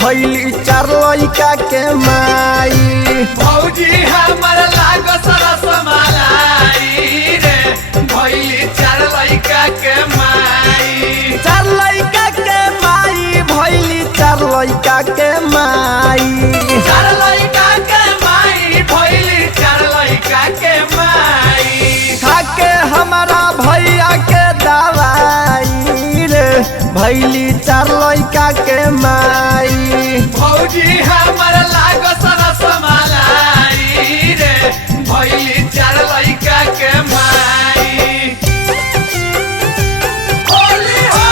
भैली चार लइका के माई। भौजी हमर लागो सरस मलाई रे भैली चार लइका के माई। चार लइका के माई भैली चार लइका के माई। चार लइका के माई भैली चार लइका के माई। खाके हमारा भैया के दवाई रे भैली चार लइका के माई। भौजी हमर लागो सरस मलाई रे भैली चार लइका के माई। होली है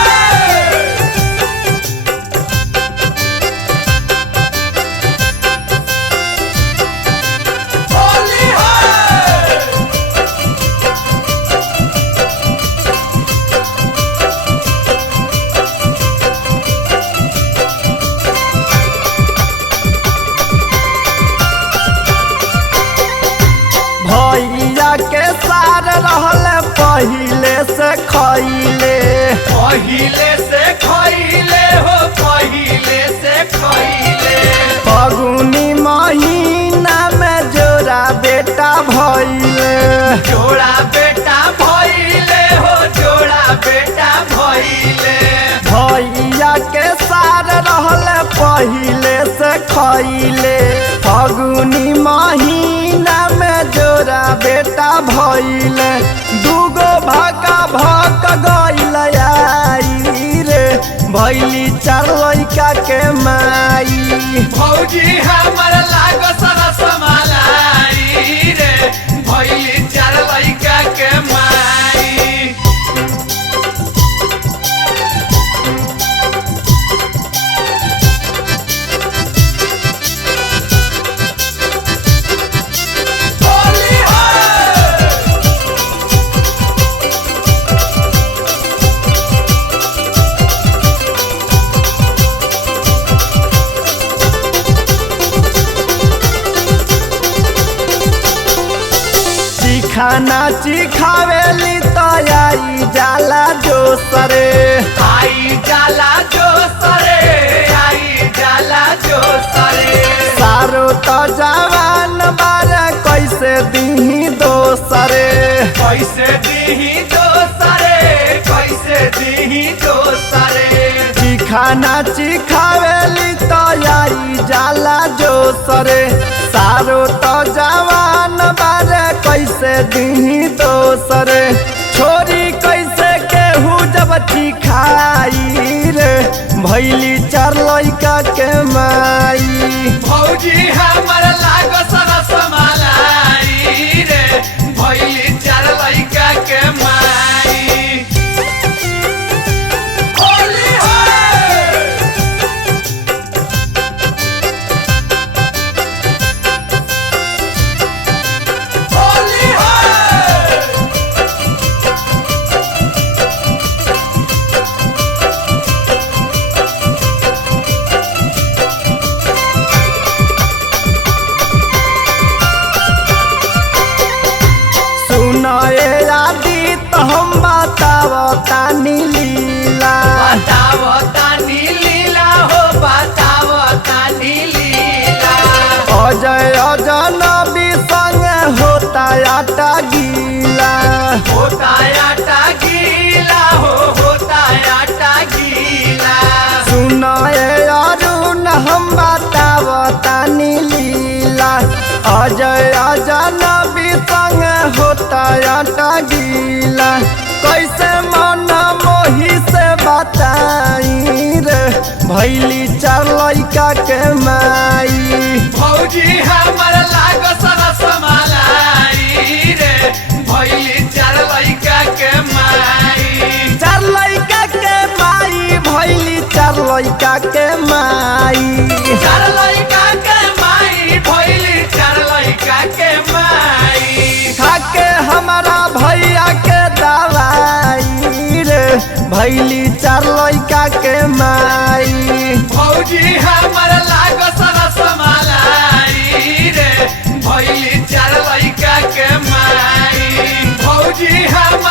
होली है भैया के सार रहल पहिले से खैले। पहिले से खैले हो पहिले से खैले। फगुनी महीना में जोड़ा बेटा भैले। जोड़ा बेटा भैले हो जोड़ा बेटा भैले। भैया के सार रहल पहिले से खैले। फगुनी महीना में जोड़ा बेटा भैले। दूगो भाका भक गइल आई रे भैली चार लइका के माई। भौजी हमर लागो सरस मलाई रे भैली चार लइका के माई। होली है खाना चिखावेली तो आई जाला जो सरे। आई जाला जो सरे आई जाला जो सरे। सारो तो जवान बार कैसे दीही दोसरे। कैसे दीही दोसरे कैसे दीही दोसरे। खाना चिखावेली तो आई जाला जो सरे। सारो तो जवान बार कैसे दीही दोसरे। छोरी कैसे केहू जब चिखाई रे भैली चार लइका के माई। भौजी हमर लागो सरस मलाई रे भैली चार लइका के माई। होली है होली है सुनाए आदि तो हम बतावतानी लीला। बताओ तानी लीला हो बताओ तानी लीला। अजय अजनबी संग होता आटा गीला। होता आटा गीला हो होता आटा गीला। सुनाए अरुण हम बतावतानी लीला। अजय अजनबी संग होता आटा गीला। कैसे मन मोही से बताई रे भैली चार लइका के माई। भौजी हमर लागो सरस मलाई रे भैली चार लइका के माई। चार लइका के माई भैली चार लइका के माई। चार लइका के माई भैली चार लइका के माई। खाके हमारा भैया के दवाई रे भैली चार लइका के माई। भौजी हमर लागो सरस मलाई रे भैली चार लइका के माई। भौजी हमर